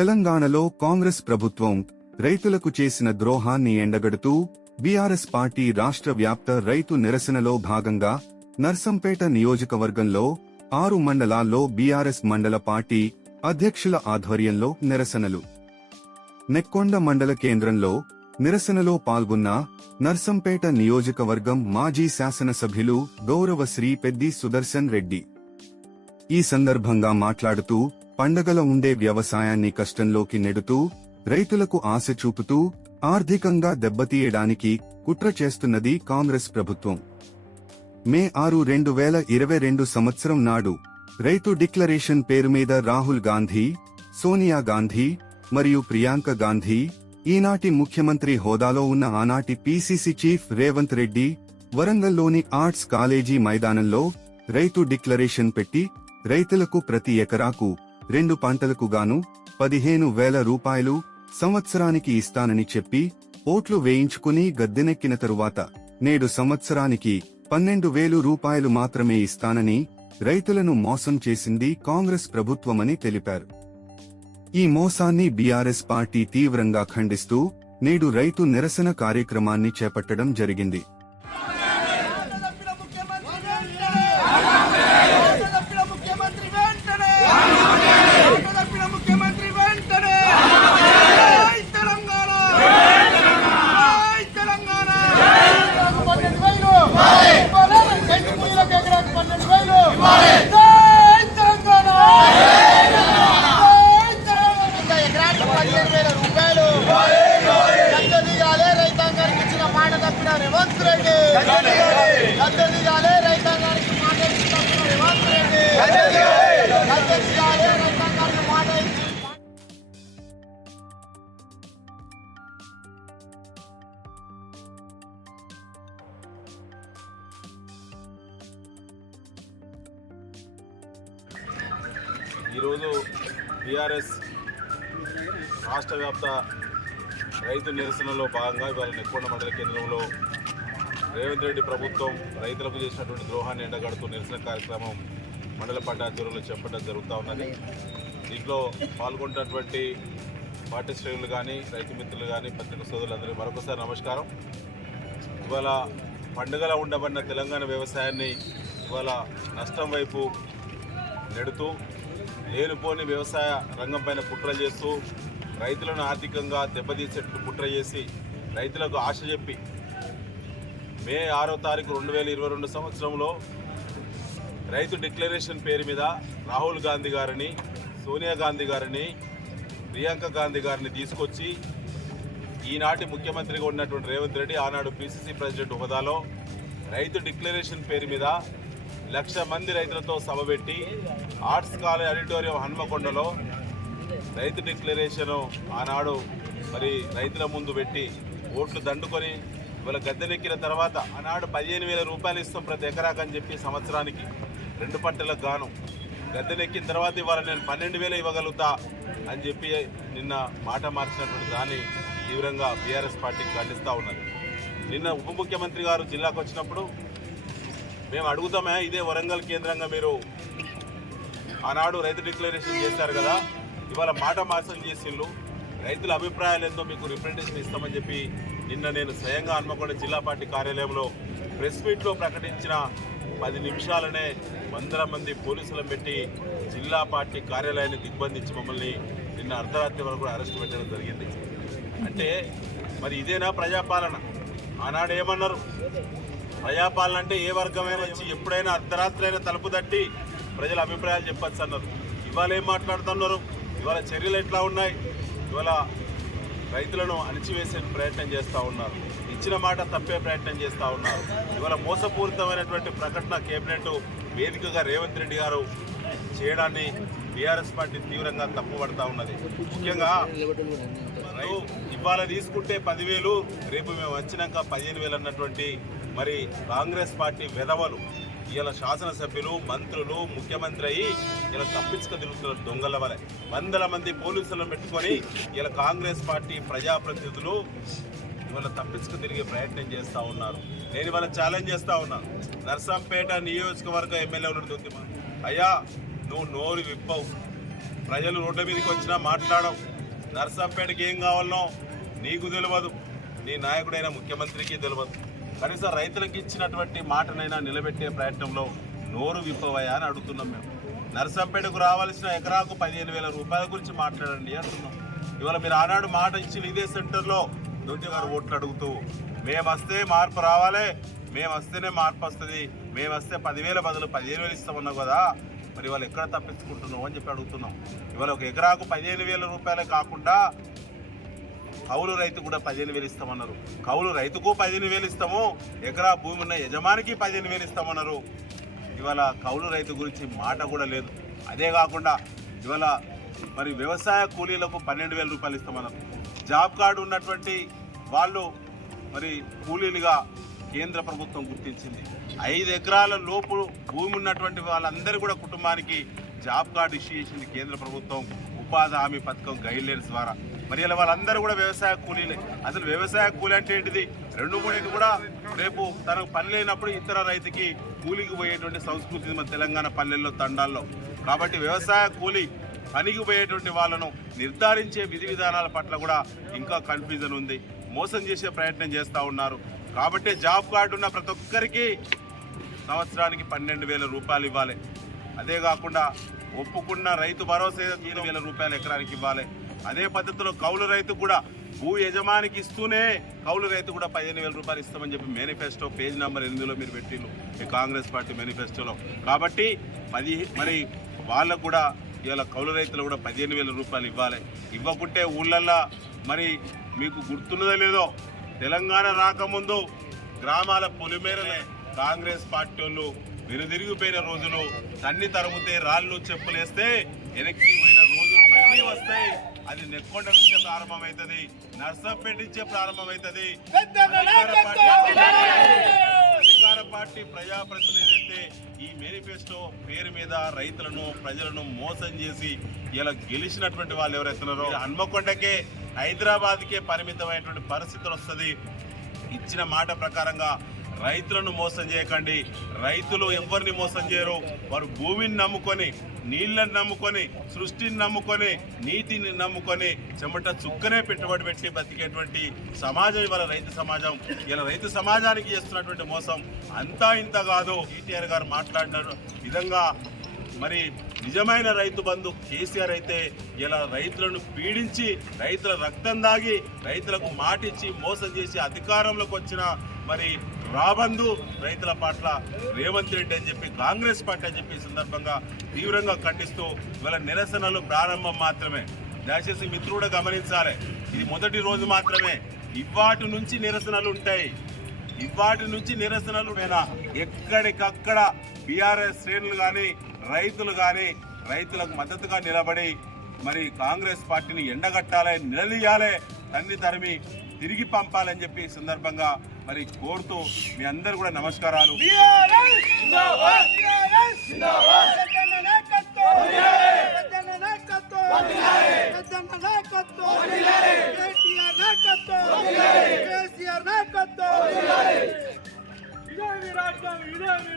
తెలంగాణలో కాంగ్రెస్ ప్రభుత్వం రైతులకు చేసిన ద్రోహాన్ని ఎండగడుతూ బీఆర్ఎస్ పార్టీ రాష్ట్ర వ్యాప్త రైతు నిరసనలో భాగంగా నర్సంపేట నియోజకవర్గంలో ఆరు మండలాల్లో బీఆర్ఎస్ మండల పార్టీ అధ్యక్షుల ఆధ్వర్యంలో నిరసనలు. నెక్కొండ మండల కేంద్రంలో నిరసనలో పాల్గొన్న నర్సంపేట నియోజకవర్గం మాజీ శాసనసభ్యులు గౌరవ శ్రీ పెద్ది సుదర్శన్ రెడ్డి. ఈ సందర్భంగా మాట్లాడుతూ పండగల ఉండే వ్యవసాయాన్ని కష్టంలోకి నెడుతూ రైతులకు ఆశ చూపుతూ ఆర్థికంగా దెబ్బతీయడానికి కుట్ర చేస్తున్నది కాంగ్రెస్ ప్రభుత్వం. మే ఆరు రెండు వేల ఇరవై రెండు సంవత్సరం నాడు రైతు డిక్లరేషన్ పేరు మీద రాహుల్ గాంధీ సోనియా గాంధీ మరియు ప్రియాంక గాంధీ ఈనాటి ముఖ్యమంత్రి హోదాలో ఉన్న ఆనాటి పీసీసీ చీఫ్ రేవంత్ రెడ్డి వరంగల్లోని ఆర్ట్స్ కాలేజీ మైదానంలో రైతు డిక్లరేషన్ పెట్టి రైతులకు ప్రతి ఎకరాకు రెండు పంటలకు గాను పదిహేను వేల రూపాయలు సంవత్సరానికి ఇస్తానని చెప్పి ఓట్లు వేయించుకుని గద్దెనెక్కిన తరువాత నేడు సంవత్సరానికి పన్నెండు వేలు రూపాయలు మాత్రమే ఇస్తానని రైతులను మోసం చేసింది కాంగ్రెస్ ప్రభుత్వమని తెలిపారు. ఈ మోసాన్ని బీఆర్ఎస్ పార్టీ తీవ్రంగా ఖండిస్తూ నేడు రైతు నిరసన కార్యక్రమాన్ని చేపట్టడం జరిగింది. ఈరోజు బీఆర్ఎస్ రాష్ట్ర వ్యాప్త రైతు నిరసనలో భాగంగా ఇవాళ నెక్కొండ మండల కేంద్రంలో రేవంత్ రెడ్డి ప్రభుత్వం రైతులకు చేసినటువంటి ద్రోహాన్ని ఎండగడుతూ నిరసన కార్యక్రమం మండల పార్టీ చెప్పడం జరుగుతూ ఉన్నది. దీంట్లో పాల్గొంటున్నటువంటి పార్టీ శ్రేణులు కానీ రైతు మిత్రులు కానీ పత్రిక సోదరులందరూ మరొకసారి నమస్కారం. ఇవాళ పండుగల ఉండబడిన తెలంగాణ వ్యవసాయాన్ని ఇవాళ నష్టం వైపు నెడుతూ లేనిపోని వ్యవసాయ రంగం పైన కుట్ర చేస్తూ రైతులను ఆర్థికంగా దెబ్బతీసేట్టు కుట్ర చేసి రైతులకు ఆశ చెప్పి మే ఆరో తారీఖు రెండు వేల ఇరవై రెండు సంవత్సరంలో రైతు డిక్లరేషన్ పేరు మీద రాహుల్ గాంధీ గారిని సోనియా గాంధీ గారిని ప్రియాంక గాంధీ గారిని తీసుకొచ్చి ఈనాటి ముఖ్యమంత్రిగా ఉన్నటువంటి రేవంత్ రెడ్డి ఆనాడు పిసిసి ప్రెసిడెంట్ హోదాలో రైతు డిక్లరేషన్ పేరు మీద లక్ష మంది రైతులతో సభ పెట్టి ఆర్ట్స్ కాలేజ్ ఆడిటోరియం హన్మకొండలో రైతు డిక్లరేషన్ ఆనాడు మరి రైతుల ముందు పెట్టి ఓట్లు దండుకొని ఇవాళ గద్దెనెక్కిన తర్వాత ఆనాడు పదిహేను వేల రూపాయలు ఇస్తాం ప్రతి ఎకరాకని అని చెప్పి సంవత్సరానికి రెండు పంటలకు గాను. గద్దెనెక్కిన తర్వాత ఇవాళ నేను పన్నెండు వేలు ఇవ్వగలుగుతా అని చెప్పి నిన్న మాట మార్చినటువంటి దాన్ని తీవ్రంగా బీఆర్ఎస్ పార్టీకి ఖండిస్తూ ఉన్నది. నిన్న ఉప ముఖ్యమంత్రి గారు జిల్లాకు వచ్చినప్పుడు మేము అడుగుతామే ఇదే వరంగల్ కేంద్రంగా మీరు ఆనాడు రైతు డిక్లరేషన్ చేశారు కదా ఇవాళ మాట మాసం చేసిండ్రు. రైతుల అభిప్రాయాలు ఏందో మీకు రిప్రజెంటేషన్ ఇస్తామని చెప్పి నిన్న నేను స్వయంగా హన్మకొండ జిల్లా పార్టీ కార్యాలయంలో ప్రెస్ మీట్లో ప్రకటించిన పది నిమిషాలనే వందల మంది పోలీసులను పెట్టి జిల్లా పార్టీ కార్యాలయాన్ని దిగ్బంధించి మమ్మల్ని నిన్న అర్ధరాత్రి వరకు కూడా అరెస్ట్ పెట్టడం జరిగింది. అంటే మరి ఇదేనా ప్రజాపాలన? ఆనాడు ఏమన్నారు? ప్రజాపాలన అంటే ఏ వర్గమైనా వచ్చి ఎప్పుడైనా అర్ధరాత్రైనా అయినా తలుపు తట్టి ప్రజల అభిప్రాయాలు చెప్పచ్చు అన్నారు. ఇవాళ ఏం మాట్లాడుతున్నారు? ఇవాళ చర్యలు ఎట్లా ఉన్నాయి? ఇవాళ రైతులను అణిచివేసే ప్రయత్నం చేస్తూ ఉన్నారు. ఇచ్చిన మాట తప్పే ప్రయత్నం చేస్తూ ఉన్నారు. ఇవాళ మోసపూరితమైనటువంటి ప్రకటన కేబినెట్ వేదికగా రేవంత్ రెడ్డి గారు చేయడాన్ని బీఆర్ఎస్ పార్టీ తీవ్రంగా తప్పుపడతా ఉన్నది. ముఖ్యంగా ఇవాళ తీసుకుంటే పదివేలు రేపు మేము వచ్చినాక పదిహేను వేలు అన్నటువంటి మరి కాంగ్రెస్ పార్టీ వెధవలు ఇలా శాసనసభ్యులు మంత్రులు ముఖ్యమంత్రి అయ్యి ఇలా తప్పించుక తిరుగుతున్నారు దొంగల వలె. వందల మంది పోలీసులను పెట్టుకొని ఇలా కాంగ్రెస్ పార్టీ ప్రజాప్రతినిధులు ఇవాళ తప్పించుకు తిరిగే ప్రయత్నం చేస్తూ ఉన్నారు. నేను ఇవాళ ఛాలెంజ్ చేస్తూ ఉన్నాను నర్సంపేట నియోజకవర్గ ఎమ్మెల్యే ఉన్నటువంటి అయ్యా నువ్వు నోరు విప్పవు. ప్రజలు రోడ్ల మీదకి వచ్చినా మాట్లాడవు. నర్సంపేటకి ఏం కావాలనో నీకు తెలియదు నీ నాయకుడైన ముఖ్యమంత్రికి తెలియదు కనీసం రైతులకు ఇచ్చినటువంటి మాటనైనా నిలబెట్టే ప్రయత్నంలో నోరు విప్పవయా అని అడుగుతున్నాం మేము. నర్సంపేటకు రావాల్సిన ఎకరాకు పదిహేను వేల రూపాయల గురించి మాట్లాడండి అంటున్నాం. ఇవాళ మీరు ఆనాడు మాట ఇచ్చిన ఇదే సెంటర్లో దొంతి గారు ఓట్లు అడుగుతూ మేము వస్తే మార్పు రావాలి మేము వస్తేనే మార్పు వస్తుంది మేము వస్తే పదివేల బదులు పదిహేను వేలు ఇస్తామన్నావు కదా మరి ఇవాళ ఎక్కడ తప్పించుకుంటున్నావు? అని చెప్పి అడుగుతున్నాం. ఇవాళ ఒక ఎకరాకు పదిహేను వేల రూపాయలే కాకుండా కౌలు రైతు కూడా పదిహేను వేలు ఇస్తామన్నారు. కౌలు రైతుకు పదిహేను వేలు ఇస్తాము ఎకరా భూమి ఉన్న యజమానికి పదిహేను వేలు ఇస్తామన్నారు. ఇవాళ కౌలు రైతు గురించి మాట కూడా లేదు. అదే కాకుండా ఇవాళ మరి వ్యవసాయ కూలీలకు పన్నెండు వేల రూపాయలు ఇస్తామన్నారు. జాబ్ కార్డు ఉన్నటువంటి వాళ్ళు మరి కూలీలుగా కేంద్ర ప్రభుత్వం గుర్తించింది. ఐదు ఎకరాల లోపు భూమి ఉన్నటువంటి వాళ్ళందరూ కూడా కుటుంబానికి జాబ్ కార్డు ఇష్యూ చేసింది కేంద్ర ప్రభుత్వం. ఉపాధి హామీ పథకం గైడ్లైన్స్ ద్వారా. మరి ఇలా వాళ్ళందరూ కూడా వ్యవసాయ కూలీలే. అసలు వ్యవసాయ కూలీ అంటే ఏంటిది? రెండు మూడింటి కూడా రేపు తనకు పని లేనప్పుడు ఇతర రైతుకి కూలికి పోయేటువంటి సంస్కృతి మన తెలంగాణ పల్లెల్లో తండాల్లో. కాబట్టి వ్యవసాయ కూలీ పనికి పోయేటువంటి వాళ్ళను నిర్ధారించే విధి విధానాల పట్ల కూడా ఇంకా కన్ఫ్యూజన్ ఉంది. మోసం చేసే ప్రయత్నం చేస్తూ ఉన్నారు. కాబట్టి జాబ్ కార్డు ఉన్న ప్రతి ఒక్కరికి సంవత్సరానికి పన్నెండు వేల రూపాయలు ఇవ్వాలి. అదే కాకుండా ఒప్పుకున్న రైతు భరోసా ఏడు వేల రూపాయలు ఎకరానికి ఇవ్వాలి. అదే పద్ధతిలో కౌలు రైతు కూడా భూ యజమానికి ఇస్తూనే కౌలు రైతు కూడా పదిహేను వేల రూపాయలు ఇస్తామని చెప్పి మేనిఫెస్టో పేజ్ నెంబర్ ఎనిమిదిలో మీరు పెట్టిండ్రు ఈ కాంగ్రెస్ పార్టీ మేనిఫెస్టోలో. కాబట్టి పది మరి వాళ్ళకు కూడా ఇవాళ కౌలు రైతులు కూడా పదిహేను వేల రూపాయలు ఇవ్వాలి. ఇవ్వకుంటే ఊళ్ళల్లో మరి మీకు గుర్తున్నదో లేదో తెలంగాణ రాకముందు గ్రామాల పొలిమేరలే కాంగ్రెస్ పార్టీ వాళ్ళు వెనుదిరిగిపోయిన రోజులు తన్ని తరుగుతే రాళ్ళు చెప్పులేస్తే వెనక్కి పోయిన రోజులు మళ్ళీ వస్తాయి. అది నెక్కొండ నుంచే ప్రారంభమవుతుంది. నర్సంపేట నుంచే ప్రారంభమవుతుంది. అధికార పార్టీ అధికార పార్టీ ప్రజాప్రతినిధులు ఏదైతే ఈ మేనిఫెస్టో పేరు మీద రైతులను ప్రజలను మోసం చేసి ఇలా గెలిచినటువంటి వాళ్ళు ఎవరైతున్నారో హన్మకొండకే హైదరాబాద్కే పరిమితమైనటువంటి పరిస్థితులు వస్తుంది. ఇచ్చిన మాట ప్రకారంగా రైతులను మోసం చేయకండి. రైతులు ఎవరిని మోసం చేయరు. వారు భూమిని నమ్ముకొని నీళ్ళని నమ్ముకొని సృష్టిని నమ్ముకొని నీటిని నమ్ముకొని చెమట చుక్కనే పెట్టుబడి పెట్టి బతికేటువంటి సమాజం ఇవాళ రైతు సమాజం. ఇలా రైతు సమాజానికి చేస్తున్నటువంటి మోసం అంతా ఇంత కాదు. కేటీఆర్ గారు మాట్లాడిన విధంగా మరి నిజమైన రైతు బంధు కేసీఆర్ అయితే ఇలా రైతులను పీడించి రైతుల రక్తం దాగి రైతులకు మాటిచ్చి మోసం చేసి అధికారంలోకి వచ్చిన మరి రాబందు రైతుల పట్ల రేవంత్ రెడ్డి అని చెప్పి కాంగ్రెస్ పార్టీ అని చెప్పి సందర్భంగా తీవ్రంగా ఖండిస్తూ ఇవాళ నిరసనలు ప్రారంభం మాత్రమే. దయచేసి మిత్రుడు గమనించాలి. ఇది మొదటి రోజు మాత్రమే. ఇవాటి నుంచి నిరసనలు ఉంటాయి. ఇవాటి నుంచి నిరసనలు నేనా ఎక్కడికక్కడ బీఆర్ఎస్ శ్రేణులు కానీ రైతులు కానీ రైతులకు మద్దతుగా నిలబడి మరి కాంగ్రెస్ పార్టీని ఎండగట్టాలి నిలదీయాలి తన్ని తరిమి తిరిగి పంపాలని చెప్పి సందర్భంగా మరి కోరుతూ మీ అందరు కూడా నమస్కారాలు. ఇదే మీ రాజ్యం ఇదే మీ